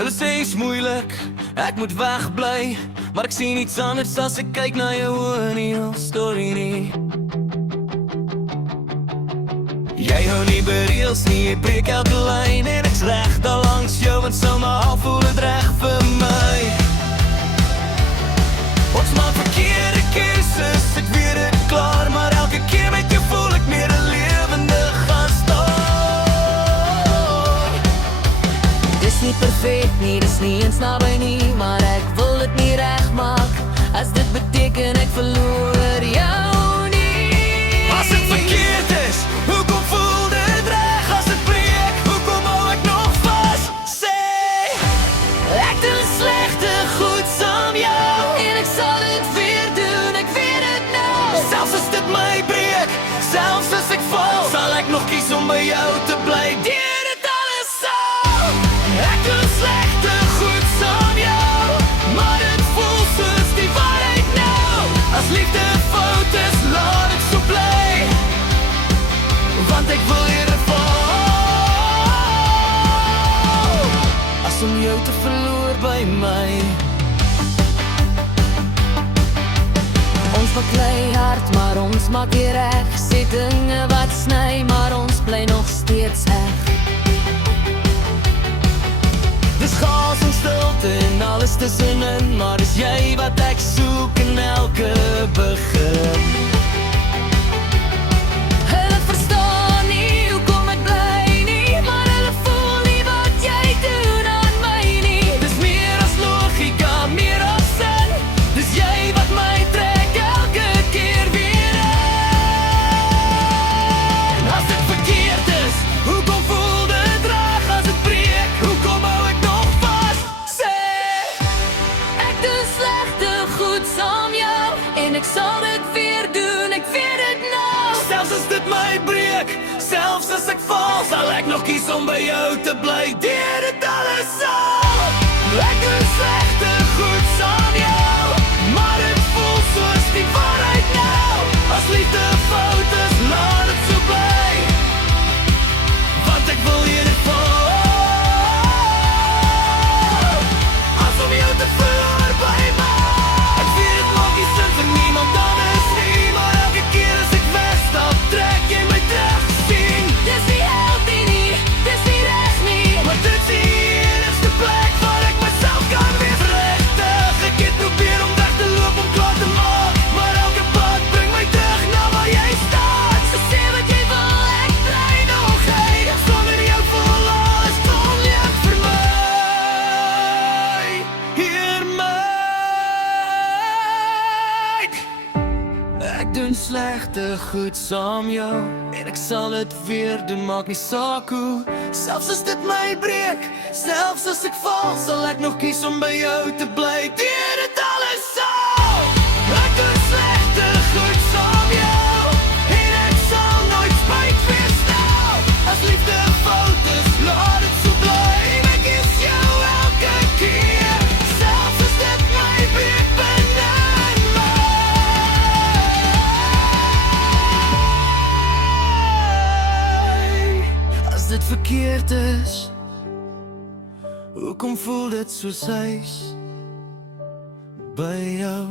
Hulle sê is moeilik, ek moet wegbly, maar ek sien iets anders as ek kyk na jou oë in die hele story nie. Jy hou nie by reels nie, jy breek elke lyn en ek's reg daar langs jou, want somehow voel het reg vir my. Ons maak verkeerde keuses, ek weet het klaar, maar elke keer met jou voel ek meer 'n lewende gastoor. Dis nie perfect nie, dis nie eens naby nie, maar ek wil dit nie reg maak, as dit beteken ek verloor jou nie. As dit verkeerd is, hoekom voel dit reg? As dit breek, hoekom hou ek nog vas? Sê, ek doen slegte goed saam jou, en ek sal dit weer doen, ek weet het nou. Selfs as dit my breek, selfs as ek val, sal ek nog kies om by jou te bly. Deur dit alles sal, ek doen slegte goed saam jou, maar dit voel soos die waarheid nou. As liefde fout is, laat dit so bly, want ek wil eerder val, as om jou te verloor by my. Ons baklei hard, maar ons maak nie reg, sê dinge wat sny, maar ons bly nog steeds heg. Dis chaos en stilte en alles tussenin, maar dis jy wat ek soek in elke begin. Hulle verstaan nie hoekom ek bly nie, maar hulle voel nie wat jy doen aan my nie. Dis meer as logika, meer as sin, dis jy wat my trek elke keer weer in. As dit verkeerd is, hoekom voel dit reg? As dit breek, hoekom hou ek nog vas? Sê, ek doen slegte goed saam jou, en ek sal dit weer doen, ek weet het nou. Selfs as dit my breek, selfs as ek val, sal ek nog kies om by jou te bly. Deur dit alles sal, ek doen slegte goed saam jou, maar dit voel soos die waarheid nou. As liefde fout is, laat dit so bly, want ek wil eerder val, as om jou te verloor by my. Ek weet het maak nie sin vir niemand anders nie, maar elke keer as ek wegstap, trek jy my terug sien. Dis nie healthy nie, dis nie reg nie, maar dit is die enigste plek waar ek myself kan wees regtig. Ek het probeer om weg te loop, om klaar te maak, maar elke pad bring my terug na waar jy staan. So sê wat jy wil, ek bly nog hy, sonder jou voel alles onleef vir my. Hear my. Ek doen slegte goed saam jou, en ek sal dit weer doen, maak nie saak hoe. Selfs as dit my breek, selfs as ek val, sal ek nog kies om by jou te bly. Deur dit alles sal, ek doen slegte goed saam jou, en ek sal nooit spyt wees nou. As liefde fout is, laat dit so bly, ek kies jou elke keer, selfs as dit my breek binne in my. As dit verkeerd is, hoekom voel dit soos huis by jou?